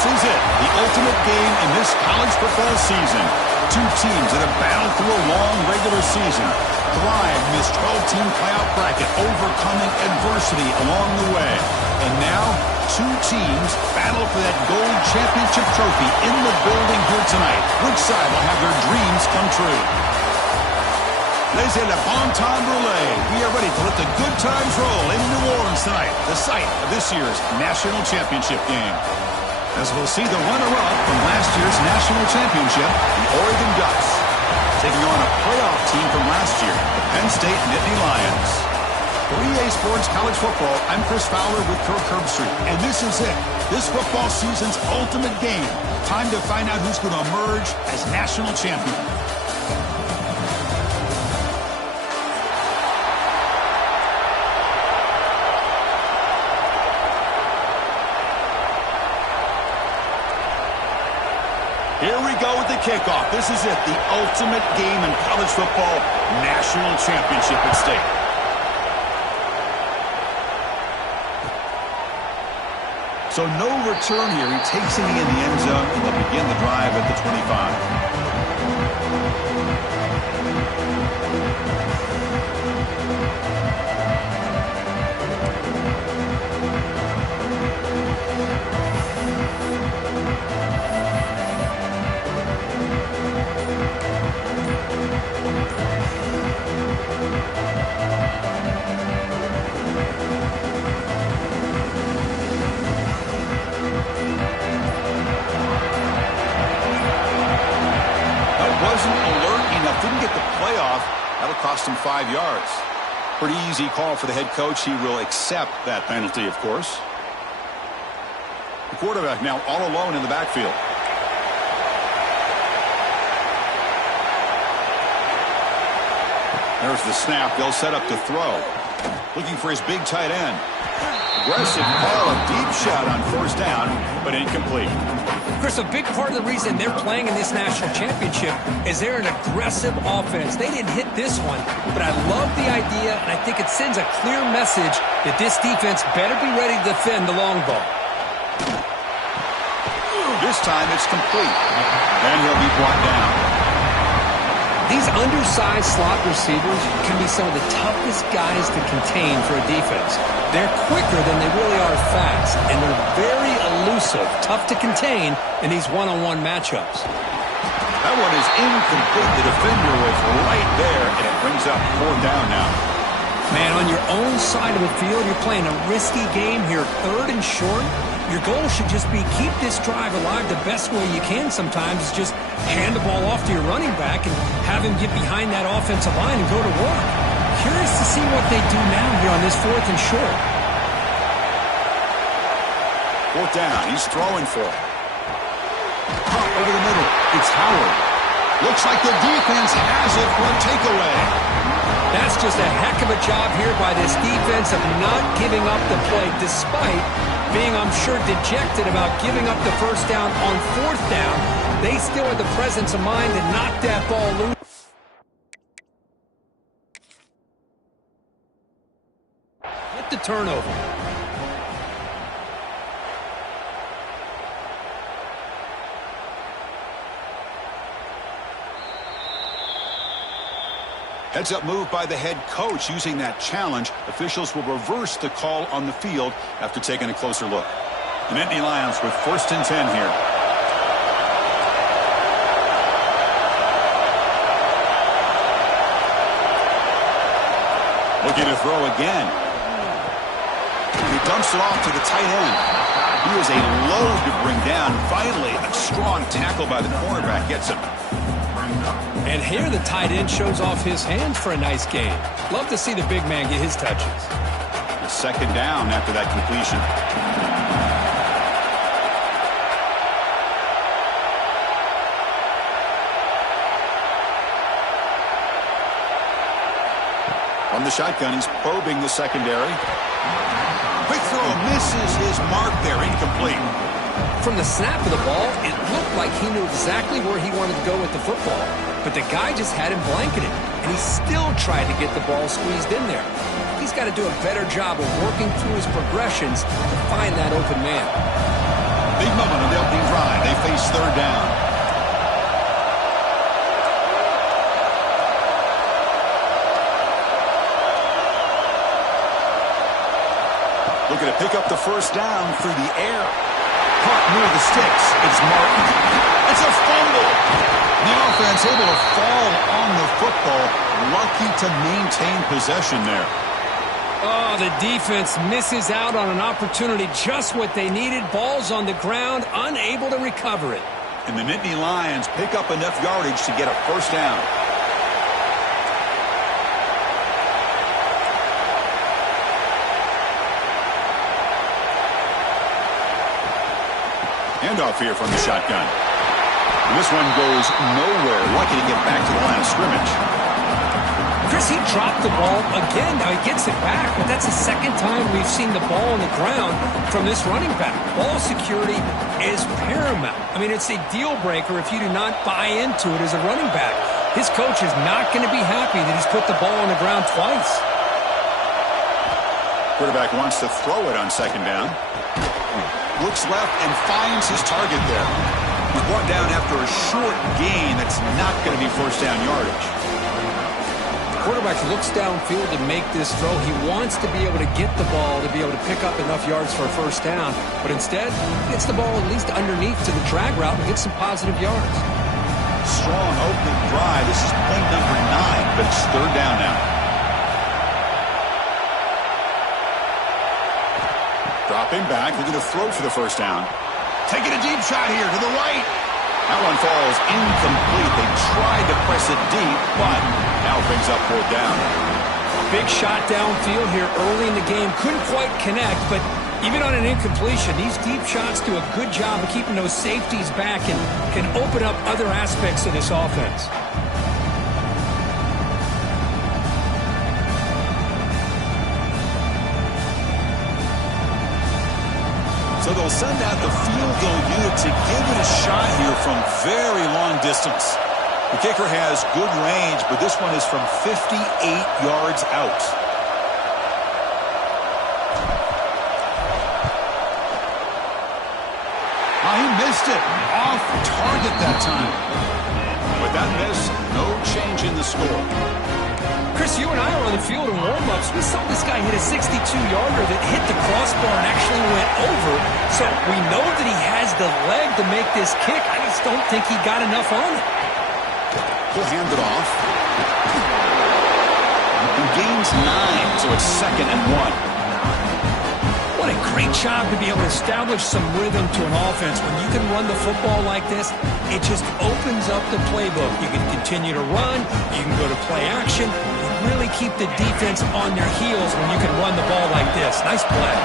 This is it, the ultimate game in this college football season. Two teams that have battled through a long regular season, thrived in this 12-team playoff bracket, overcoming adversity along the way. And now, two teams battle for that gold championship trophy in the building here tonight. Which side will have their dreams come true? Laissez le bon temps brûler. We are ready to let the good times roll in New Orleans tonight, the site of this year's national championship game. As we'll see the runner-up from last year's national championship, the Oregon Ducks, taking on a playoff team from last year, the Penn State Nittany Lions. For EA Sports College Football, I'm Chris Fowler with Kirk Herbstreit, and this is it, this football season's ultimate game. Time to find out who's going to emerge as national champion. Here we go with the kickoff. This is it, the ultimate game in college football, national championship at stake. So no return here. He takes it in the end zone, and they'll begin the drive at the 25. That'll cost him 5 yards. Pretty easy call for the head coach. He will accept that penalty, of course. The quarterback now all alone in the backfield. There's the snap. They'll set up to throw. Looking for his big tight end. Aggressive call, a deep shot on first down, but incomplete. Chris, a big part of the reason they're playing in this national championship is they're an aggressive offense. They didn't hit this one, but I love the idea, and I think it sends a clear message that this defense better be ready to defend the long ball. This time it's complete, and he'll be brought down. These undersized slot receivers can be some of the toughest guys to contain for a defense. They're quicker than they really are fast, and they're very elusive, tough to contain in these one-on-one matchups. That one is incomplete. The defender was right there, and it brings up fourth down now. Man, on your own side of the field, you're playing a risky game here, third and short. Your goal should just be keep this drive alive the best way you can sometimes is just hand the ball off to your running back and have him get behind that offensive line and go to work. Curious to see what they do now here on this fourth and short. Fourth down. He's throwing for it. Over the middle. It's Howard. Looks like the defense has it for a takeaway. That's just a heck of a job here by this defense of not giving up the play despite being, I'm sure, dejected about giving up the first down on fourth down. They still had the presence of mind to knock that ball loose. Get the turnover. Heads-up move by the head coach using that challenge. Officials will reverse the call on the field after taking a closer look. The Nittany Lions with 1st and 10 here. Looking to throw again. He dumps it off to the tight end. He is a load to bring down. Finally, a strong tackle by the cornerback gets him. And here the tight end shows off his hands for a nice game. Love to see the big man get his touches. A second down after that completion. From the shotgun, he's probing the secondary. Quick throw, misses his mark there, incomplete. From the snap of the ball, it looked like he knew exactly where he wanted to go with the football. But the guy just had him blanketed, and he still tried to get the ball squeezed in there. He's got to do a better job of working through his progressions to find that open man. Big moment on the opening drive. They face third down. Looking to pick up the first down through the air. Caught near the sticks. It's Martin. It's a fumble. The offense able to fall on the football. Lucky to maintain possession there. Oh, the defense misses out on an opportunity, just what they needed. Ball's on the ground, unable to recover it. And the Nittany Lions pick up enough yardage to get a first down. Handoff here from the shotgun. And this one goes nowhere. Lucky to get back to the line of scrimmage. Chris, he dropped the ball again. Now he gets it back, but that's the second time we've seen the ball on the ground from this running back. Ball security is paramount. I mean, it's a deal breaker if you do not buy into it as a running back. His coach is not going to be happy that he's put the ball on the ground twice. Quarterback wants to throw it on second down. Looks left and finds his target there. He's brought down after a short gain that's not going to be first down yardage. Quarterback looks downfield to make this throw. He wants to be able to get the ball to be able to pick up enough yards for a first down, but instead he gets the ball at least underneath to the drag route and gets some positive yards. Strong opening drive. This is play number 9, but it's third down now. Dropping back, looking to throw for the first down. Taking a deep shot here to the right. That one falls incomplete. They tried to press it deep, but now brings up fourth down. Big shot downfield here early in the game. Couldn't quite connect, but even on an incompletion, these deep shots do a good job of keeping those safeties back and can open up other aspects of this offense. So they'll send out the field goal unit to give it a shot here from very long distance. The kicker has good range, but this one is from 58 yards out. Oh, he missed it. Off target that time. With that miss, no change in the score. Chris, you and I were on the field in warm-ups. We saw this guy hit a 62-yarder that hit the crossbar and actually went over. So we know that he has the leg to make this kick. I just don't think he got enough on it. He'll hand it off. He gains 9, so it's 2nd and 1. What a great job to be able to establish some rhythm to an offense. When you can run the football like this, it just opens up the playbook. You can continue to run. You can go to play action. You really keep the defense on their heels when you can run the ball like this. Nice play.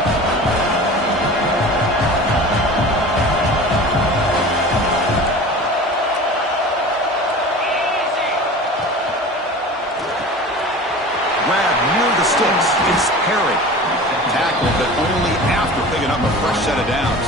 Grab near the sticks. It's Perry. Tackle, but only after picking up a fresh set of downs.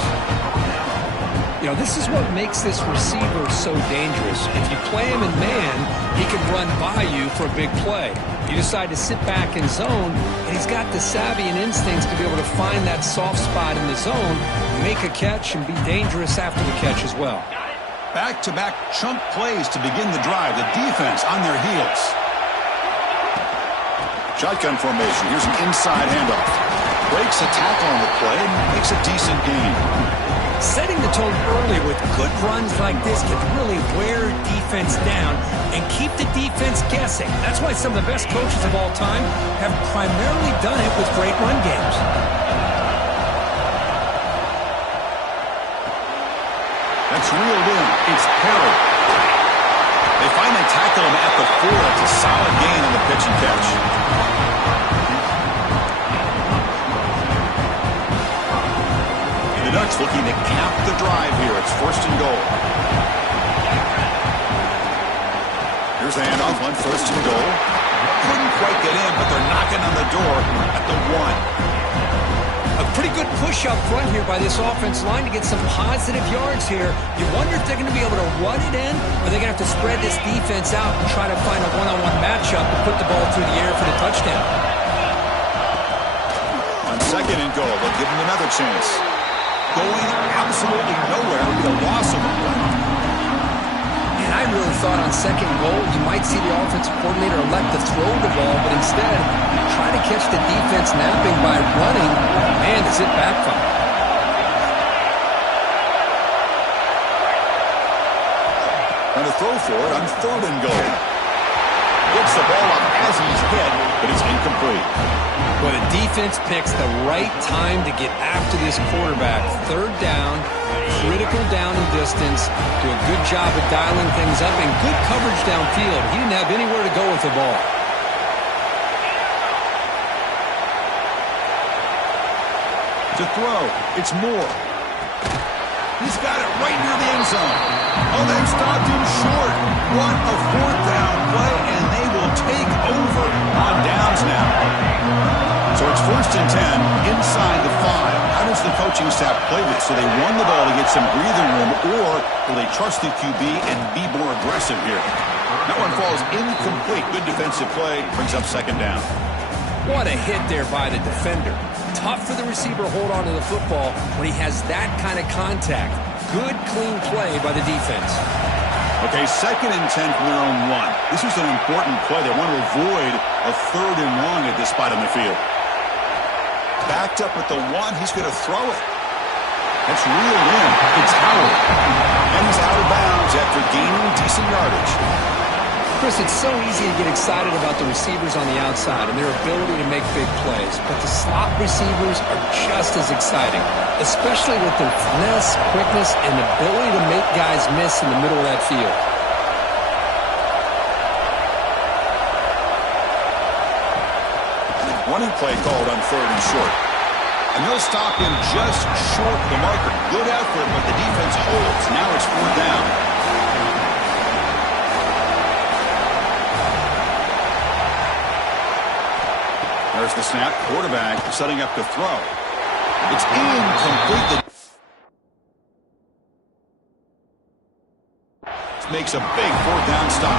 You know, this is what makes this receiver so dangerous. If you play him in man, he can run by you for a big play. You decide to sit back in zone, and he's got the savvy and instincts to be able to find that soft spot in the zone, make a catch, and be dangerous after the catch as well. Back-to-back chunk plays to begin the drive. The defense on their heels. Shotgun formation. Here's an inside handoff. Breaks a tackle on the play and makes a decent gain. Setting the tone early with good runs like this can really wear defense down and keep the defense guessing. That's why some of the best coaches of all time have primarily done it with great run games. That's reeled in. It's Perry. They finally tackle him at the 4. It's a solid gain on the pitch and catch. The Ducks looking to cap the drive here. It's 1st and goal. Here's the handoff on 1st and goal. Couldn't quite get in, but they're knocking on the door at the 1. A pretty good push up front here by this offense line to get some positive yards here. You wonder if they're going to be able to run it in, or they're going to have to spread this defense out and try to find a one-on-one matchup and put the ball through the air for the touchdown. On 2nd and goal, they'll give him another chance. going absolutely nowhere. It'll be a loss of a play. And I really thought on second goal you might see the offensive coordinator elect to throw the ball, but instead try to catch the defense napping by running. Man, does it backfire. And a throw for it on third and goal. Gets the ball up as he's hit, but it's incomplete. But a defense picks the right time to get after this quarterback. Third down, critical down and distance. Do a good job of dialing things up and good coverage downfield. He didn't have anywhere to go with the ball. To throw, it's Moore. He's got it right near the end zone. Oh, they've stopped him short. What a fourth down play, and they will take over on downs now. So it's 1st and 10 inside the 5. How does the coaching staff play this? So they run the ball to get some breathing room, or will they trust the QB and be more aggressive here? That one falls incomplete. Good defensive play. Brings up 2nd down. What a hit there by the defender. Tough for the receiver to hold on to the football when he has that kind of contact. Good, clean play by the defense. Okay, 2nd and 10 from their own 1. This is an important play. They want to avoid a 3rd and long at this spot on the field. Backed up with the 1. He's going to throw it. That's reeled in. It's Howard. And he's out of bounds after gaining decent yardage. Chris, it's so easy to get excited about the receivers on the outside and their ability to make big plays, but the slot receivers are just as exciting, especially with their finesse, quickness, and ability to make guys miss in the middle of that field. Running play called on 3rd and short. And they'll stop him just short of the marker. Good effort, but the defense holds. Now it's 4th down. There's the snap. Quarterback setting up to throw. It's incomplete. Makes a big 4th down stop.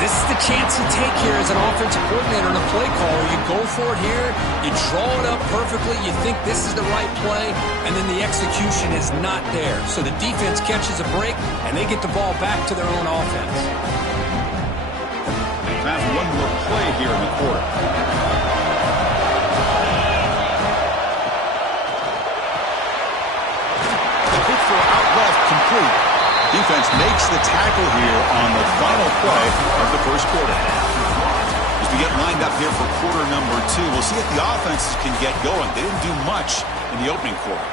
This is the chance you take here as an offensive coordinator and a play caller. You go for it here. You draw it up perfectly. You think this is the right play, and then the execution is not there. So the defense catches a break, and they get the ball back to their own offense. Time for one more play here in the quarter. Complete. Defense makes the tackle here on the final play of the first quarter. As we get lined up here for quarter number 2, we'll see if the offenses can get going. They didn't do much in the opening quarter.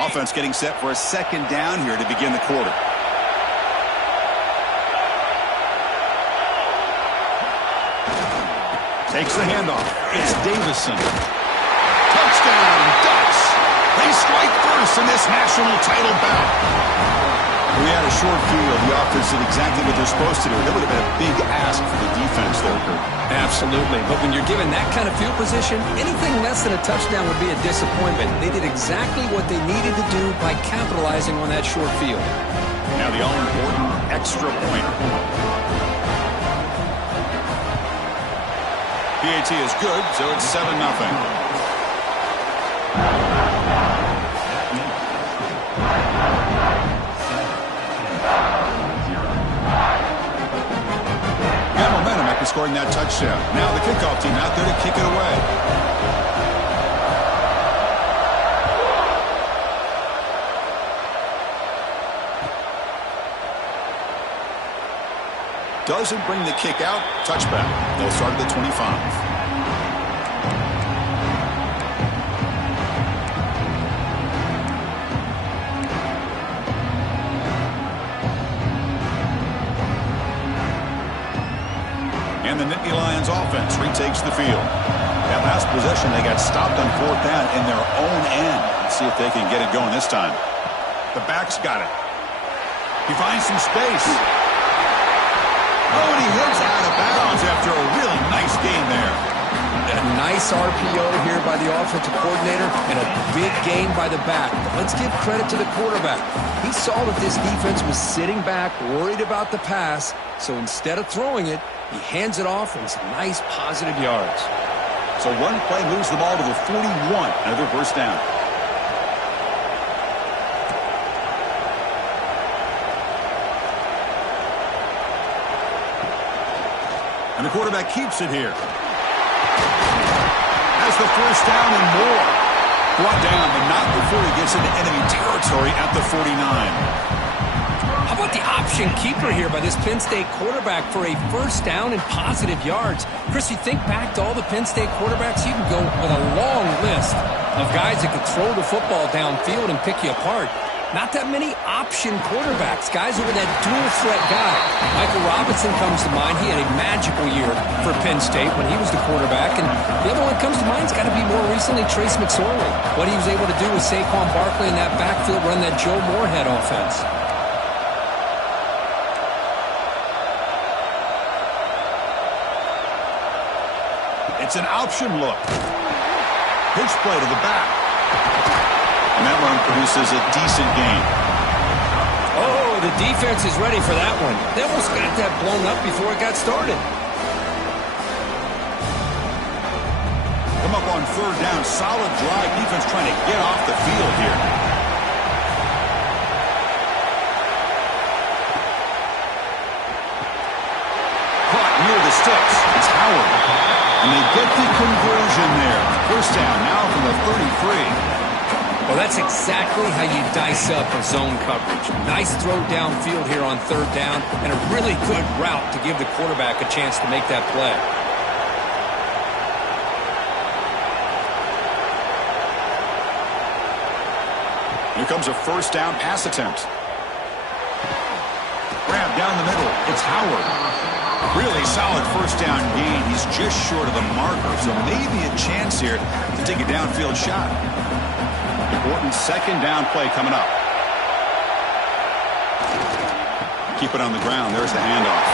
Offense getting set for a 2nd down here to begin the quarter. Takes the handoff. It's Davison. Touchdown, Ducks. They strike first in this national title bout. We had a short field. The offense did exactly what they're supposed to do. That would have been a big ask for the defense there, Kurt. Absolutely. But when you're given that kind of field position, anything less than a touchdown would be a disappointment. They did exactly what they needed to do by capitalizing on that short field. Now the all-important extra point. PAT is good, so it's 7-0. Got momentum after scoring that touchdown. Now the kickoff team out there to kick it away. Doesn't bring the kick out. Touchback. They'll start at the 25. And the Nittany Lions offense retakes the field. That last possession, they got stopped on 4th down in their own end. Let's see if they can get it going this time. The back's got it. He finds some space. Oh, and he heads out of bounds after a really nice game there. A nice Nice RPO here by the offensive coordinator and a big gain by the back. But let's give credit to the quarterback. He saw that this defense was sitting back, worried about the pass, so instead of throwing it, he hands it off and some nice positive yards. So one play moves the ball to the 41, another first down. And the quarterback keeps it here. Has the first down and more. Brought down, but not before he gets into enemy territory at the 49. How about the option keeper here by this Penn State quarterback for a first down and positive yards? Chris, you think back to all the Penn State quarterbacks, you can go with a long list of guys that could throw the football downfield and pick you apart. Not that many option quarterbacks, guys who were that dual threat guy. Michael Robinson comes to mind. He had a magical year for Penn State when he was the quarterback. And the other one that comes to mind has got to be more recently Trace McSorley. What he was able to do with Saquon Barkley in that backfield, run that Joe Moorhead offense. It's an option look. Pitch play to the back. And that run produces a decent gain. Oh, the defense is ready for that one. They almost got that blown up before it got started. Come up on third down. Solid drive. Defense trying to get off the field here. Caught near the sticks. It's Howard. And they get the conversion there. First down now from the 33. Well, that's exactly how you dice up a zone coverage. Nice throw downfield here on third down, and a really good route to give the quarterback a chance to make that play. Here comes a first down pass attempt. Grab down the middle. It's Howard. Really solid first down gain. He's just short of the marker, so maybe a chance here to take a downfield shot. Important second down play coming up. Keep it on the ground. There's the handoff.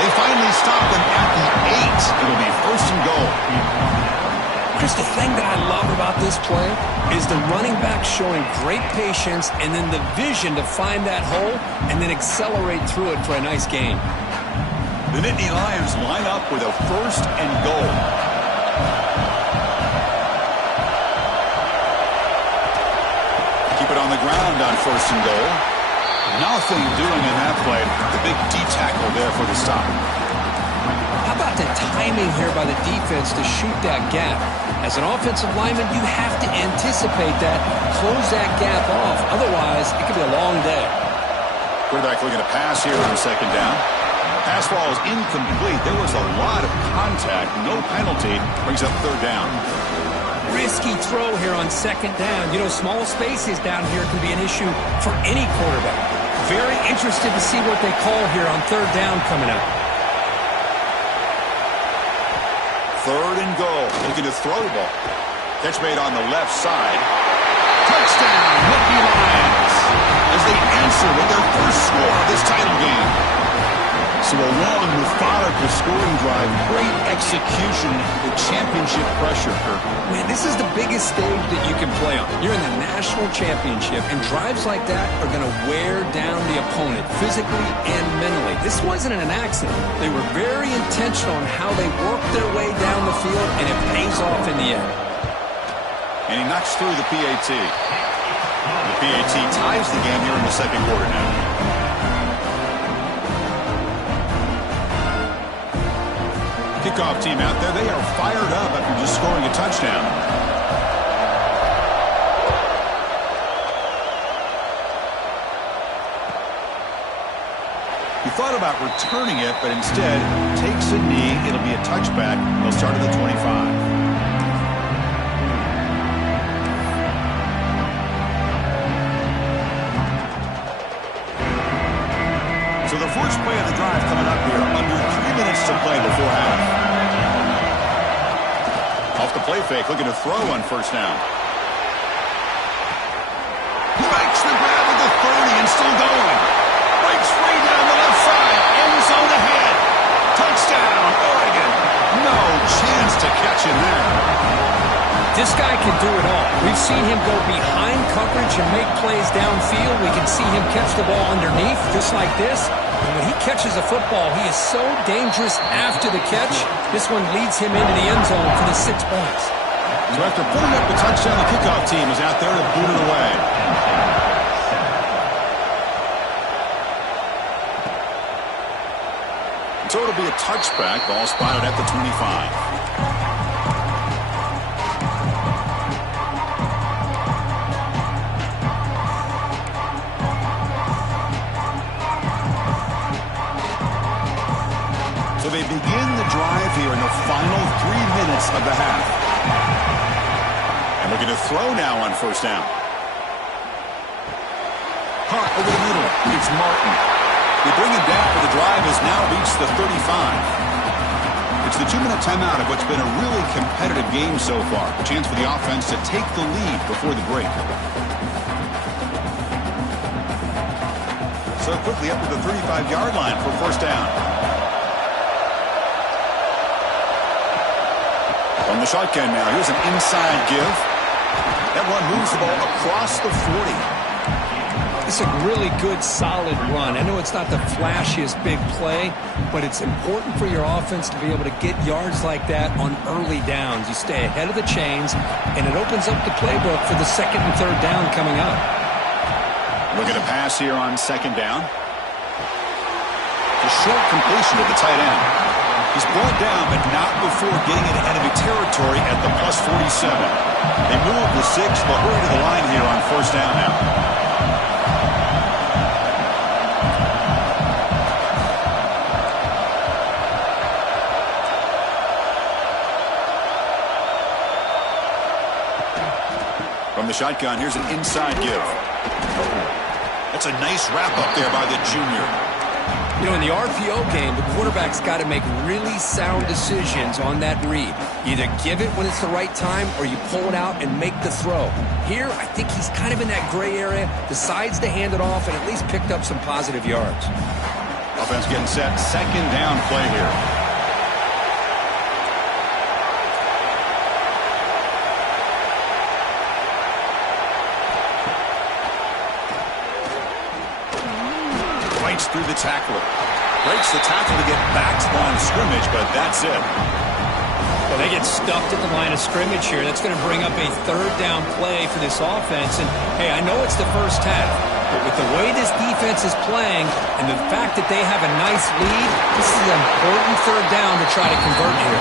They finally stop them at the 8. It'll be first and goal. Chris, the thing that I love about this play is the running back showing great patience and then the vision to find that hole and then accelerate through it for a nice gain. The Nittany Lions line up with a first and goal. Keep it on the ground on first and goal. Nothing doing in that play. The big D tackle there for the stop. How about the timing here by the defense to shoot that gap? As an offensive lineman, you have to anticipate that, close that gap off. Otherwise, it could be a long day. Quarterback looking to pass here on second down. Pass ball is incomplete. There was a lot of contact. No penalty. Brings up third down. Risky throw here on second down. You know, small spaces down here can be an issue for any quarterback. Very interested to see what they call here on third down coming up. Third and goal. Looking to throw the ball. Catch made on the left side. Touchdown, Nittany Lions, as they answer with their first score of this title game. So a long, methodical scoring drive, great execution, the championship pressure, Kirk. Man, this is the biggest stage that you can play on. You're in the national championship, and drives like that are going to wear down the opponent physically and mentally. This wasn't an accident. They were very intentional on how they worked their way down the field, and it pays off in the end. And he knocks through the PAT. The PAT ties the game here in the second quarter now. Kickoff team out there, they are fired up after just scoring a touchdown. He thought about returning it, but instead takes a knee. It'll be a touchback. They'll start at the 25. So the first play of the drive coming up here, under 3 minutes to play before half. Off the play fake, looking to throw on first down. Makes the grab at the 30 and still going. Breaks free down the left side, end zone ahead. Touchdown, Oregon. No chance protection there. This guy can do it all. We've seen him go behind coverage and make plays downfield. We can see him catch the ball underneath, just like this. And when he catches a football, he is so dangerous after the catch. This one leads him into the end zone for the 6 points. So after putting up the touchdown, the kickoff team is out there to boot it away. So it'll be a touchback. Ball spotted at the 25. They begin the drive here in the final 3 minutes of the half. And looking to throw now on first down. Hunt over the middle. It's Martin. They bring him down, but the drive has now reached the 35. It's the 2-minute timeout of what's been a really competitive game so far. A chance for the offense to take the lead before the break. So quickly up to the 35-yard line for first down. On the shotgun now, here's an inside give. That one moves the ball across the 40. It's a really good, solid run. I know it's not the flashiest big play, but it's important for your offense to be able to get yards like that on early downs. You stay ahead of the chains, and it opens up the playbook for the second and third down coming up. Look at a pass here on second down. A short completion to the tight end. He's brought down, but not before getting into enemy territory at the plus 47. They move the 6. They'll hurry to the line here on first down now. From the shotgun, here's an inside give. That's a nice wrap up there by the junior. You know, in the RPO game, the quarterback's got to make really sound decisions on that read. Either give it when it's the right time or you pull it out and make the throw. Here, I think he's kind of in that gray area, decides to hand it off, and at least picked up some positive yards. Offense getting set. Second down play here. Through the tackler. Breaks the tackle to get back to the line of scrimmage, but that's it. Well, they get stuffed at the line of scrimmage here. That's going to bring up a third down play for this offense. And, hey, I know it's the first half, but with the way this defense is playing and the fact that they have a nice lead, this is an important third down to try to convert here.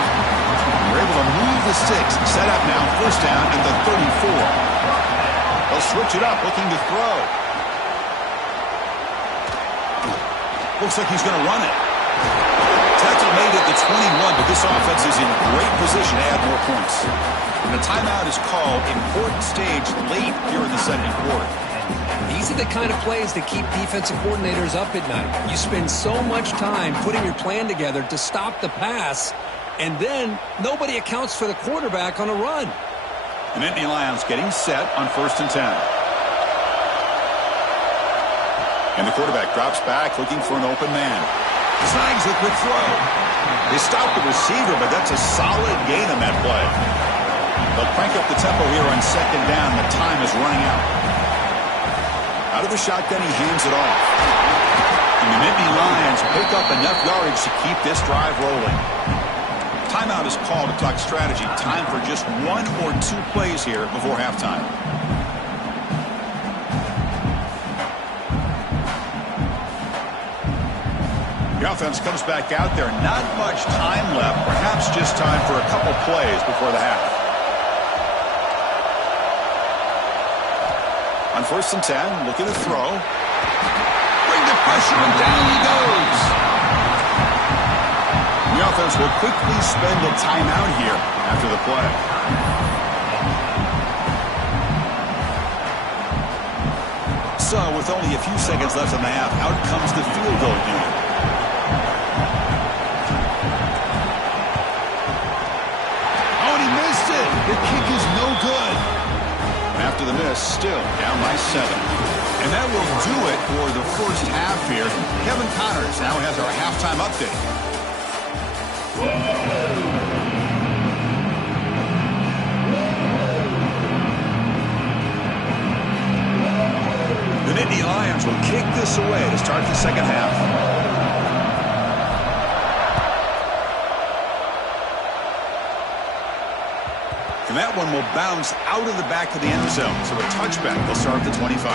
They're able to move the 6. Set up now, first down at the 34. They'll switch it up, looking to throw. Looks like he's going to run it. Tackle made at the 21, but this offense is in great position to add more points. And the timeout is called. Important stage late here in the second quarter. These are the kind of plays that keep defensive coordinators up at night. You spend so much time putting your plan together to stop the pass, and then nobody accounts for the quarterback on a run. The Nittany Lions getting set on first and 10. And the quarterback drops back, looking for an open man. Snags the quick throw. They stop the receiver, but that's a solid gain on that play. They'll crank up the tempo here on second down. The time is running out. Out of the shotgun, he hands it off. And the Nittany Lions pick up enough yardage to keep this drive rolling. Timeout is called to talk strategy. Time for just 1 or 2 plays here before halftime. The offense comes back out there. Not much time left. Perhaps just time for a couple plays before the half. On first and 10, looking to throw. Bring the pressure, and down he goes. The offense will quickly spend a timeout here after the play. So, with only a few seconds left in the half, out comes the field goal unit. The kick is no good. After the miss, still down by 7. And that will do it for the first half here. Kevin Connors now has our halftime update. this away to start the second half. And that one will bounce out of the back of the end zone. So a touchback will start the 25.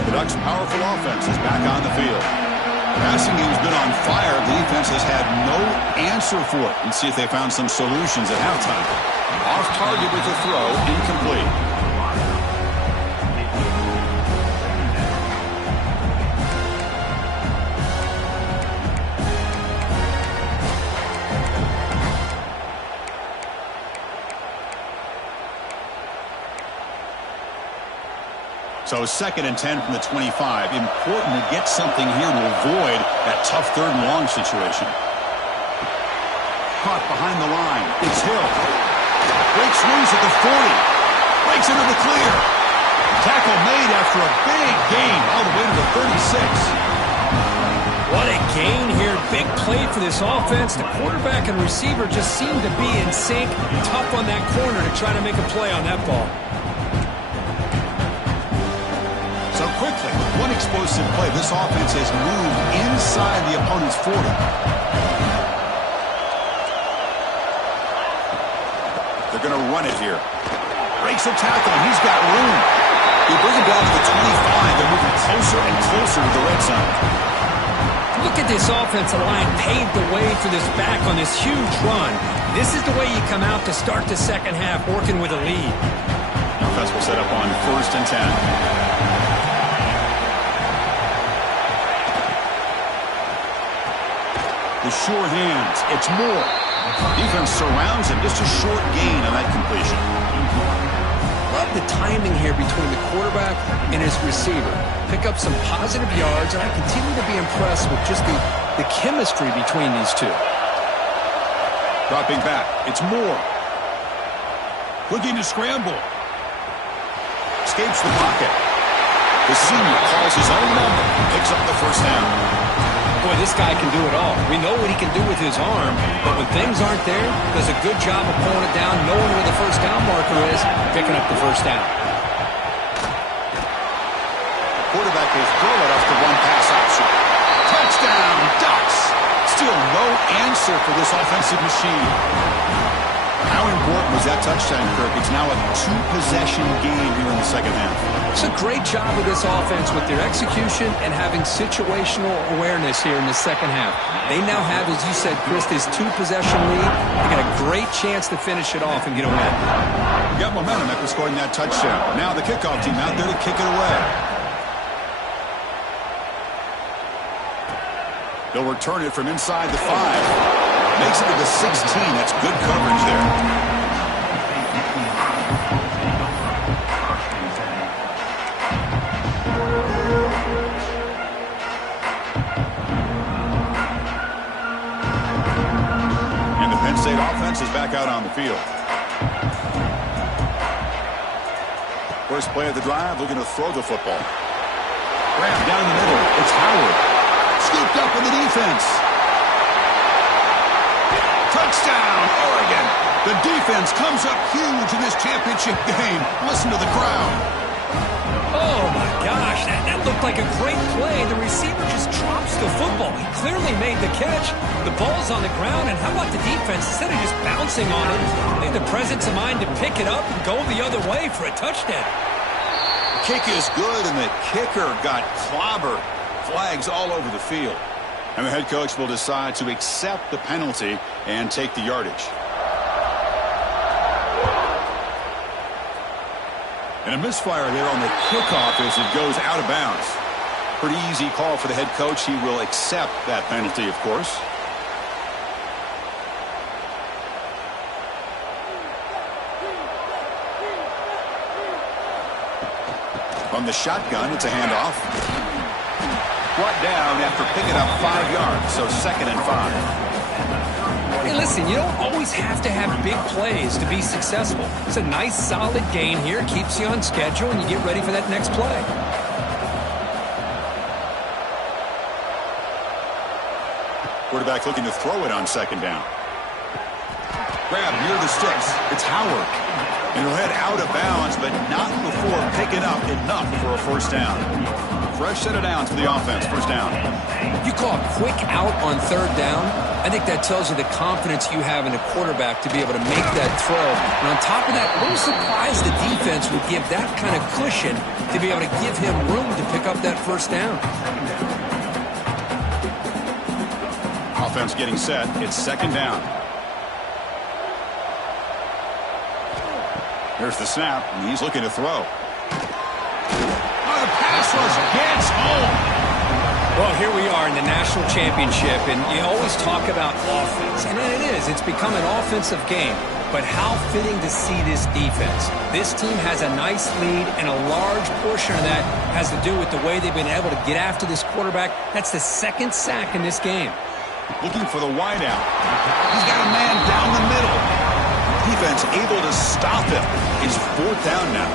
And the Ducks' powerful offense is back on the field. The passing game's been on fire. The defense has had no answer for it. And see if they found some solutions at halftime. Off target with the throw, incomplete. So 2nd and 10 from the 25. Important to get something here to avoid that tough 3rd and long situation. Caught behind the line. It's Hill. Breaks loose at the 40. Breaks into the clear. Tackle made after a big gain all the way to the 36. What a gain here. Big play for this offense. The quarterback and receiver just seem to be in sync. Tough on that corner to try to make a play on that ball. So quickly, one explosive play, this offense has moved inside the opponent's 40. They're going to run it here. Breaks a tackle, and he's got room. They bring him down to the 25. They're moving closer and closer to the red zone. Look at this offensive line paved the way for this back on this huge run. This is the way you come out to start the second half, working with a lead. Now Fest will set up on 1st and 10. The sure hands. It's Moore. Defense surrounds him. Just a short gain on that completion. Love the timing here between the quarterback and his receiver. Pick up some positive yards, and I continue to be impressed with just the chemistry between these two. Dropping back. It's Moore. Looking to scramble. Escapes the pocket. The senior calls his own number. Picks up the first down. Boy, this guy can do it all. We know what he can do with his arm, but when things aren't there, does a good job of pulling it down, knowing where the first down marker is, picking up the first down. Quarterback will throw it off the one-pass option. Touchdown, Ducks! Still no answer for this offensive machine. How important was that touchdown, Kirk? It's now a 2-possession game here in the second half. It's a great job of this offense with their execution and having situational awareness here in the second half. They now have, as you said, Chris, this 2-possession lead. They got a great chance to finish it off and get a win. Got momentum after scoring that touchdown. Now the kickoff team out there to kick it away. They'll return it from inside the 5. Makes it to the 16. That's good coverage there. And the Penn State offense is back out on the field. First play of the drive, looking to throw the football. Grab down the middle. It's Howard. Scooped up in the defense. Touchdown, Oregon. The defense comes up huge in this championship game. Listen to the crowd. Oh, my gosh. That looked like a great play. The receiver just drops the football. He clearly made the catch. The ball's on the ground, and how about the defense? Instead of just bouncing on it, they had the presence of mind to pick it up and go the other way for a touchdown. Kick is good, and the kicker got clobbered. Flags all over the field. And the head coach will decide to accept the penalty and take the yardage. And a misfire there on the kickoff as it goes out of bounds. Pretty easy call for the head coach. He will accept that penalty, of course. From the shotgun, it's a handoff. Brought down after picking up 5 yards, so 2nd and 5. Hey, listen, you don't always have to have big plays to be successful. It's a nice, solid gain here. Keeps you on schedule, and you get ready for that next play. Quarterback looking to throw it on 2nd down. Grab near the sticks. It's Howard. And he'll head out of bounds, but not before picking up enough for a first down. Fresh set of downs for the offense. First down. You call a quick out on third down. I think that tells you the confidence you have in a quarterback to be able to make that throw. And on top of that, a little surprised the defense would give that kind of cushion to be able to give him room to pick up that first down. Offense getting set. It's second down. Here's the snap, and he's looking to throw. Oh, the pass rush gets home. Well, here we are in the national championship, and you always talk about offense. And it is. It's become an offensive game. But how fitting to see this defense. This team has a nice lead, and a large portion of that has to do with the way they've been able to get after this quarterback. That's the second sack in this game. Looking for the wideout. He's got a man down the middle. Defense able to stop him. It's fourth down now.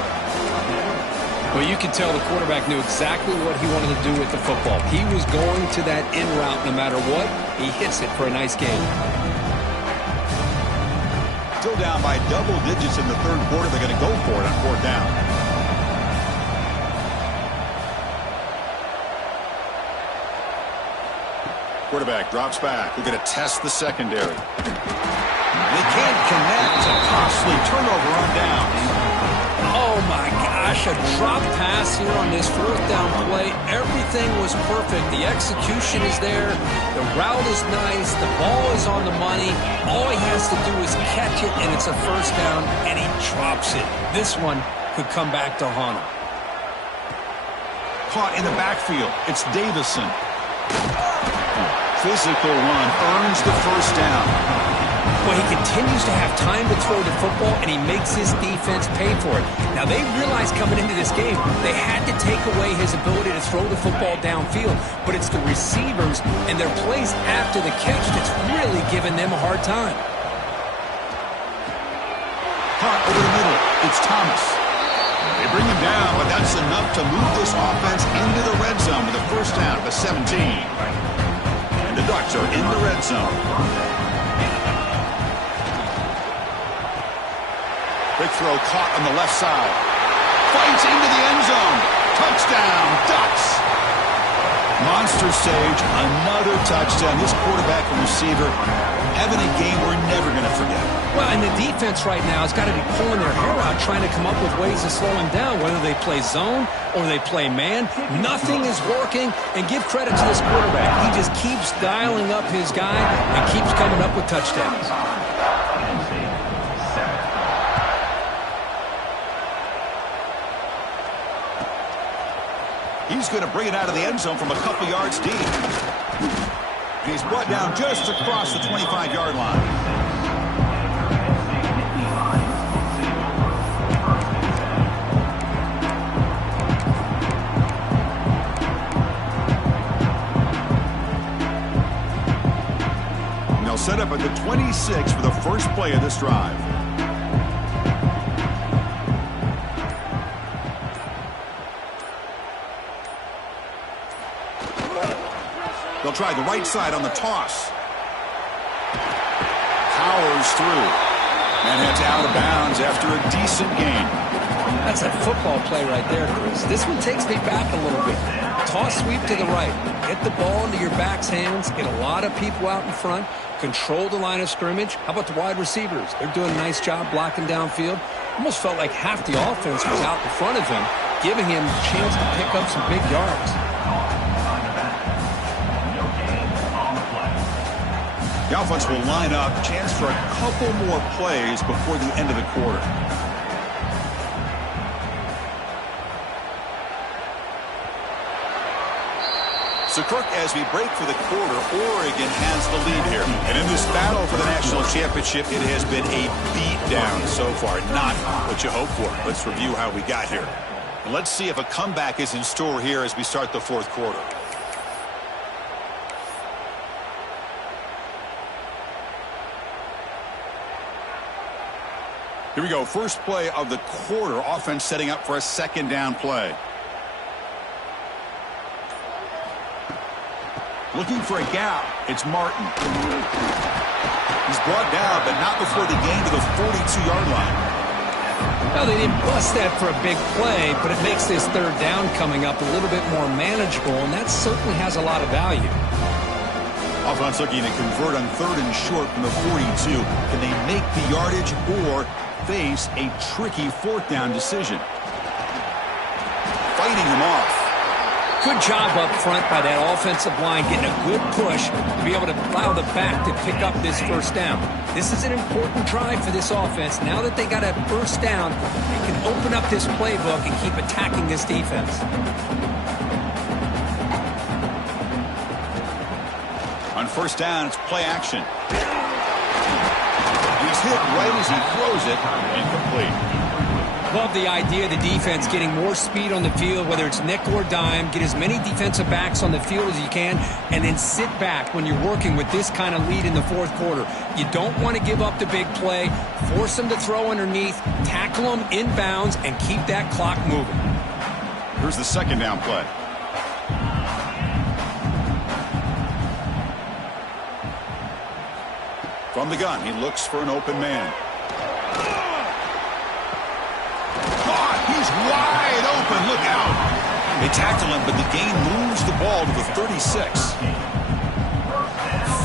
Well, you can tell the quarterback knew exactly what he wanted to do with the football. He was going to that in route no matter what. He hits it for a nice game. Still down by double digits in the third quarter. They're going to go for it on fourth down. Quarterback drops back. We're going to test the secondary. They can't connect. A costly turnover on downs. Oh, my gosh, a drop pass here on this fourth down play. Everything was perfect. The execution is there. The route is nice. The ball is on the money. All he has to do is catch it, and it's a first down, and he drops it. This one could come back to haunt him. Caught in the backfield. It's Davison. Physical run earns the first down. Well, he continues to have time to throw the football, and he makes his defense pay for it. Now, they realized coming into this game they had to take away his ability to throw the football downfield, but it's the receivers and their plays after the catch that's really giving them a hard time. Caught over the middle. It's Thomas. They bring him down, but that's enough to move this offense into the red zone with a first down to 17. And the Ducks are in the red zone. Big throw caught on the left side. Fights into the end zone. Touchdown, Ducks. Monster Sage, another touchdown. This quarterback and receiver having a game we're never going to forget. Well, and the defense right now has got to be pulling their hair out trying to come up with ways to slow him down, whether they play zone or they play man. Nothing is working, and give credit to this quarterback. He just keeps dialing up his guy and keeps coming up with touchdowns. He's going to bring it out of the end zone from a couple yards deep. And he's brought down just across the 25-yard line. And they'll set up at the 26 for the first play of this drive. They'll try the right side on the toss. Powers through. And heads out of bounds after a decent gain. That's a football play right there, Chris. This one takes me back a little bit. Toss sweep to the right. Get the ball into your back's hands. Get a lot of people out in front. Control the line of scrimmage. How about the wide receivers? They're doing a nice job blocking downfield. Almost felt like half the offense was out in front of him, giving him a chance to pick up some big yards. The offense will line up. Chance for a couple more plays before the end of the quarter. So, Kirk, as we break for the quarter, Oregon has the lead here. And in this battle for the national championship, it has been a beatdown so far. Not what you hoped for. Let's review how we got here. And let's see if a comeback is in store here as we start the fourth quarter. Here we go. First play of the quarter. Offense setting up for a second down play. Looking for a gap. It's Martin. He's brought down, but not before the gain to the 42-yard line. Well, they didn't bust that for a big play, but it makes this third down coming up a little bit more manageable, and that certainly has a lot of value. Offense looking to convert on 3rd and short from the 42. Can they make the yardage or face a tricky 4th down decision? Fighting them off. Good job up front by that offensive line, getting a good push to be able to allow the back to pick up this first down. This is an important drive for this offense. Now that they got a first down, they can open up this playbook and keep attacking this defense. On 1st down, it's play action. He's hit right as he throws it, incomplete. Love the idea of the defense getting more speed on the field, whether it's nickel or dime. Get as many defensive backs on the field as you can, and then sit back when you're working with this kind of lead in the 4th quarter. You don't want to give up the big play. Force them to throw underneath, tackle them inbounds, and keep that clock moving. Here's the 2nd down play. From the gun, he looks for an open man. He's wide open. Look out. They tackle him, but the gain moves the ball to the 36.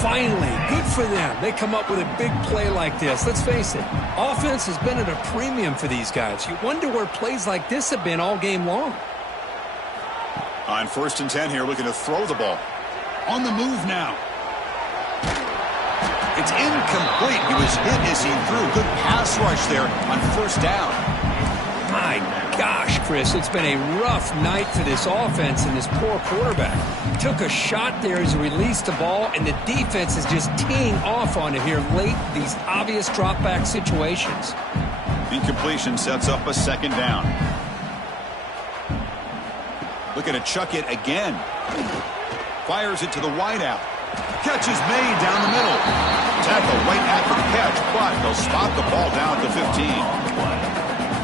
Finally, good for them. They come up with a big play like this. Let's face it, offense has been at a premium for these guys. You wonder where plays like this have been all game long. On 1st and 10 here, looking to throw the ball. On the move now. It's incomplete. He was hit as he threw. Good pass rush there on 1st down. My gosh, Chris, it's been a rough night for this offense and this poor quarterback. Took a shot there as he released the ball, and the defense is just teeing off on it here late, these obvious drop-back situations. Incompletion sets up a 2nd down. Looking to chuck it again. Fires it to the wideout. Catch is made down the middle. Tackle right after the catch, but they'll stop the ball down at the 15.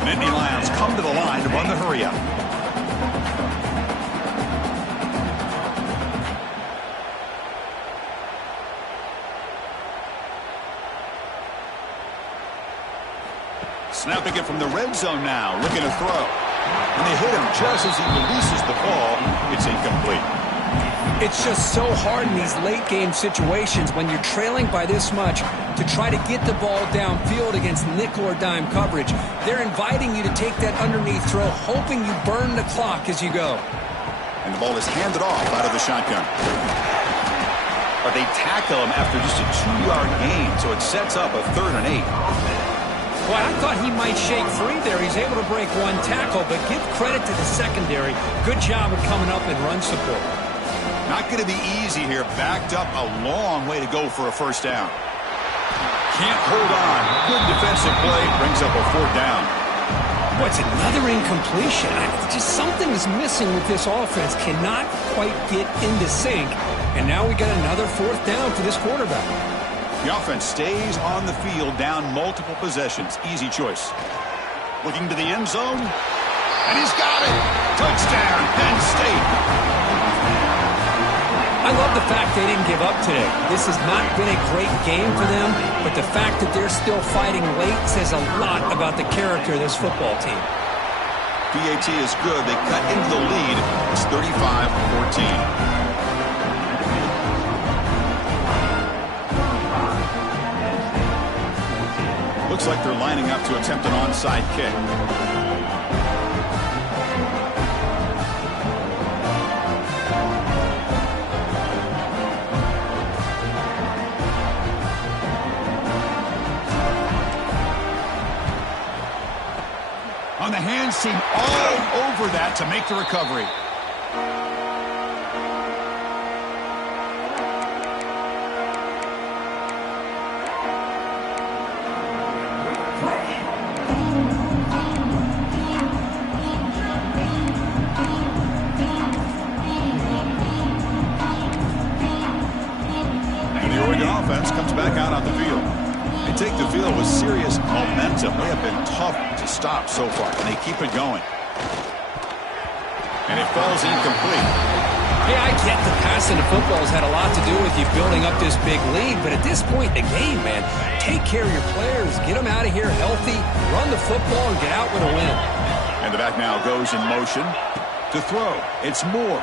Nittany Lions come to the line to run the hurry-up. Snapping it from the red zone now, looking to throw. When they hit him just as he releases the ball, it's incomplete. It's just so hard in these late-game situations when you're trailing by this much to try to get the ball downfield against nickel or dime coverage. They're inviting you to take that underneath throw, hoping you burn the clock as you go. And the ball is handed off out of the shotgun. But they tackle him after just a 2-yard gain, so it sets up a 3rd and 8. Boy, I thought he might shake free there. He's able to break one tackle, but give credit to the secondary. Good job of coming up and run support. Not going to be easy here. Backed up a long way to go for a 1st down. Can't hold on. Good defensive play. Brings up a 4th down. What's another incompletion? Just something is missing with this offense. Cannot quite get into sync. And now we got another 4th down for this quarterback. The offense stays on the field down multiple possessions. Easy choice. Looking to the end zone. And he's got it. Touchdown, Penn State. I love the fact they didn't give up today. This has not been a great game for them, but the fact that they're still fighting late says a lot about the character of this football team. PAT is good. They cut into the lead. It's 35-14. Looks like they're lining up to attempt an onside kick. On the hands team all over that to make the recovery. And the Oregon offense comes back out on the field. They take the field with serious momentum. They have been tough to stop so far, and they keep it going. And it falls incomplete. Hey, I get the passing of football has had a lot to do with you building up this big lead, but at this point in the game, man, take care of your players, get them out of here healthy, run the football, and get out with a win. And the back now goes in motion to throw. It's Moore.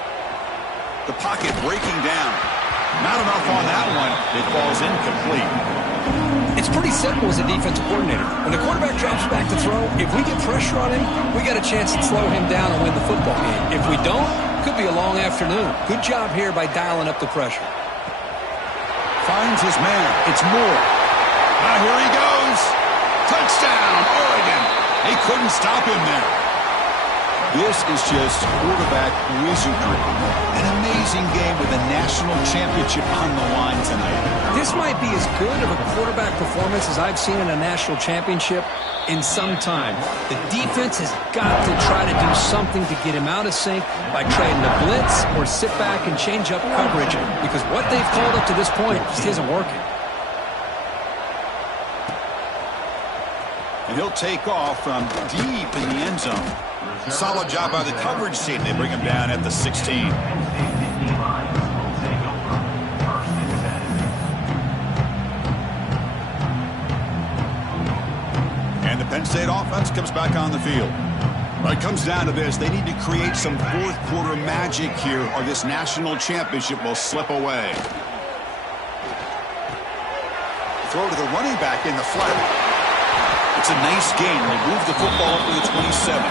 The pocket breaking down. Not enough on that one. It falls incomplete. It's pretty simple as a defensive coordinator. When the quarterback drops back to throw, if we get pressure on him, we got a chance to slow him down and win the football game. If we don't, could be a long afternoon. Good job here by dialing up the pressure. Finds his man. It's Moore. Now here he goes. Touchdown, Oregon. They couldn't stop him there. This is just quarterback wizardry. An amazing game with a national championship on the line tonight. This might be as good of a quarterback performance as I've seen in a national championship in some time. The defense has got to try to do something to get him out of sync by trading the blitz or sit back and change up coverage, because what they've called up to this point just isn't working. And he'll take off from deep in the end zone. Solid job by the coverage team. They bring him down at the 16. And the Penn State offense comes back on the field. Well, it comes down to this. They need to create some fourth quarter magic here, or this national championship will slip away. Throw to the running back in the flat. It's a nice gain. They move the football up to the 27.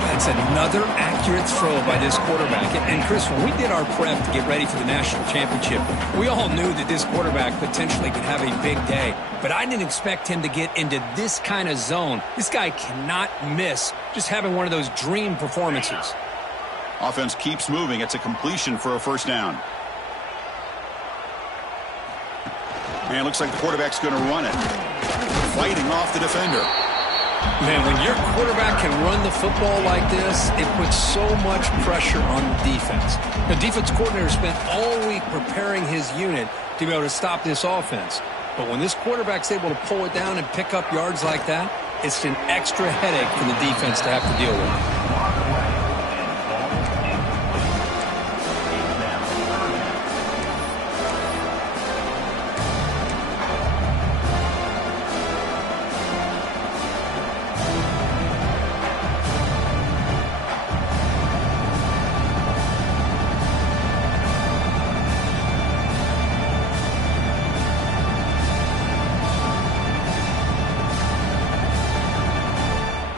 That's another accurate throw by this quarterback. And Chris, when we did our prep to get ready for the national championship, we all knew that this quarterback potentially could have a big day. But I didn't expect him to get into this kind of zone. This guy cannot miss just having one of those dream performances. Offense keeps moving. It's a completion for a first down. And it looks like the quarterback's going to run it. Fighting off the defender. Man, when your quarterback can run the football like this, it puts so much pressure on the defense. The defense coordinator spent all week preparing his unit to be able to stop this offense. But when this quarterback's able to pull it down and pick up yards like that, it's an extra headache for the defense to have to deal with.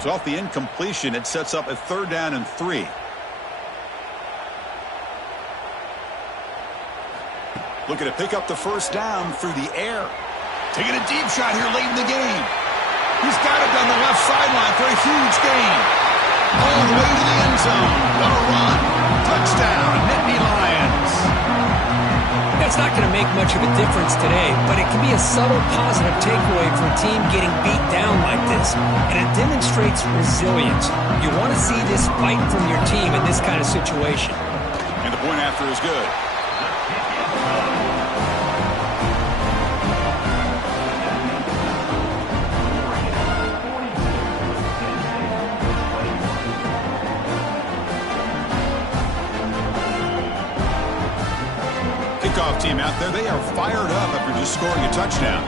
So off the incompletion, it sets up a 3rd down and 3. Looking to pick up the first down through the air. Taking a deep shot here late in the game. He's got it down the left sideline for a huge gain. All the way to the end zone. What a run. Touchdown, Nittany Lions. That's not going to make much of a difference today, but it can be a subtle positive takeaway for a team getting beat down like this, and it demonstrates resilience. You want to see this fight from your team in this kind of situation. And the point after is good. Kickoff team out there, they are fired up after just scoring a touchdown.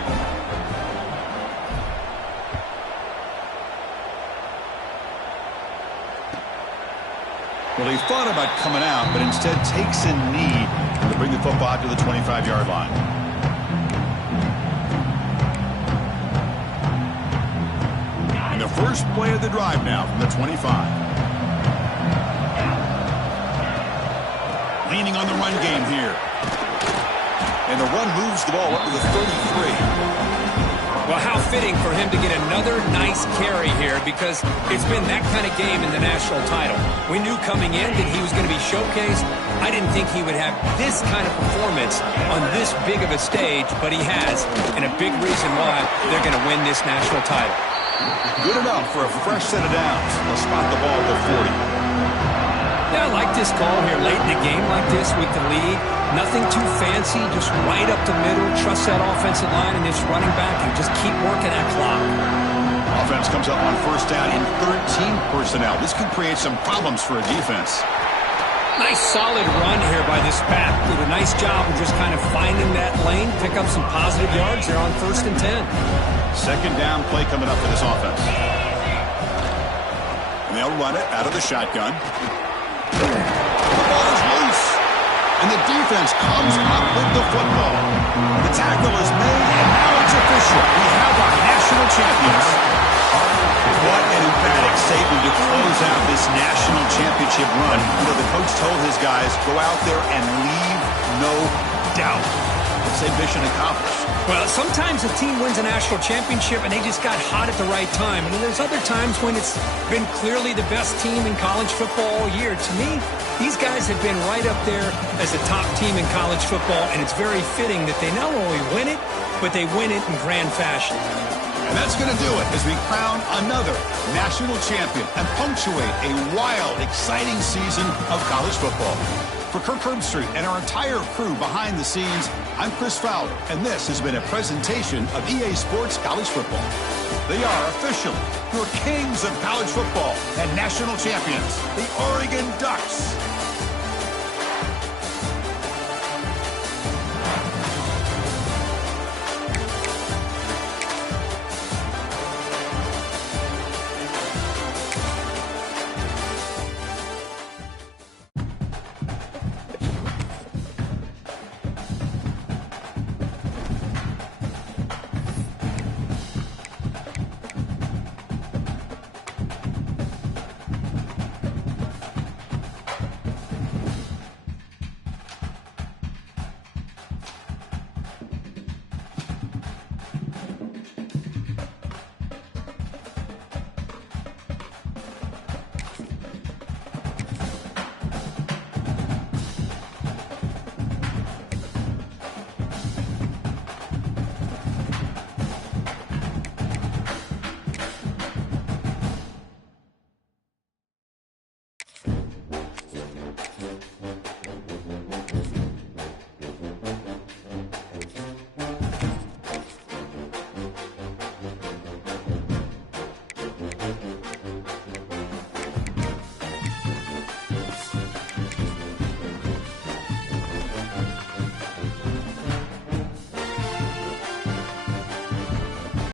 Well, he thought about coming out, but instead takes a knee to bring the football out to the 25-yard line. And the first play of the drive now from the 25. Leaning on the run game here. And the run moves the ball up to the 33. Well, how fitting for him to get another nice carry here, because it's been that kind of game in the national title. We knew coming in that he was going to be showcased. I didn't think he would have this kind of performance on this big of a stage, but he has, and a big reason why they're going to win this national title. Good enough for a fresh set of downs. They'll spot the ball at the 40. Yeah, I like this call here late in the game like this with the lead. Nothing too fancy, just right up the middle. Trust that offensive line and this running back and just keep working that clock. Offense comes up on first down in 13 personnel. This could create some problems for a defense. Nice solid run here by this back. Did a nice job of just kind of finding that lane, pick up some positive yards there on 1st and 10. Second down play coming up for this offense. And they'll run it out of the shotgun. The ball is loose. And the defense comes up with the football. The tackle is made, and now it's official. We have our national champions. What an emphatic statement to close out this national championship run. You know, the coach told his guys, go out there and leave no doubt. Same mission accomplished. Well, sometimes a team wins a national championship and they just got hot at the right time. And there's other times when it's been clearly the best team in college football all year. To me, these guys have been right up there as a top team in college football, and it's very fitting that they not only win it, but they win it in grand fashion. And that's going to do it as we crown another national champion and punctuate a wild, exciting season of college football. For Kirk Herbstreit and our entire crew behind the scenes, I'm Chris Fowler, and this has been a presentation of EA Sports College Football. They are officially your kings of college football and national champions, the Oregon Ducks.